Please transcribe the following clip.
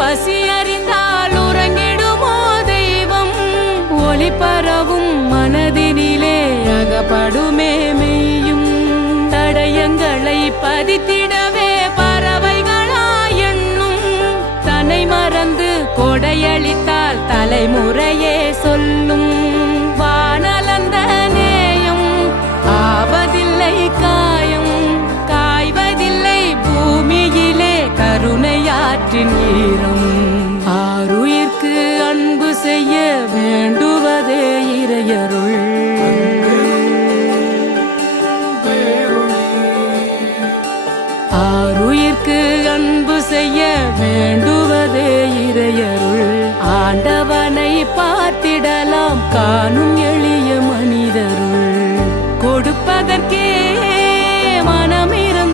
பசி அறிந்தால் உறங்கிடுமோ தெய்வம் ஒளி பரவும் மனதினிலே அகப்படுமே மெய்யும் தடயங்களை பதித்திடவே பறவைகளாயெண்ணும் தன்னை மறந்து கொடையளித்தால் தலைமுறையே சொல்லும் வானலந்த நேயம் ஆவதில்லை காயம் காய்வதில்லை பூமியிலே கருணையாற்றின் ஈரம் ஆருயிர்க்கு அன்பு செய்ய வேண்டுவதே இறையருள் ஆருயிர்க்கு அன்பு செய்ய வேண்டுவதே இறையருள் ஆண்டவனை பார்த்திடலாம் காணும்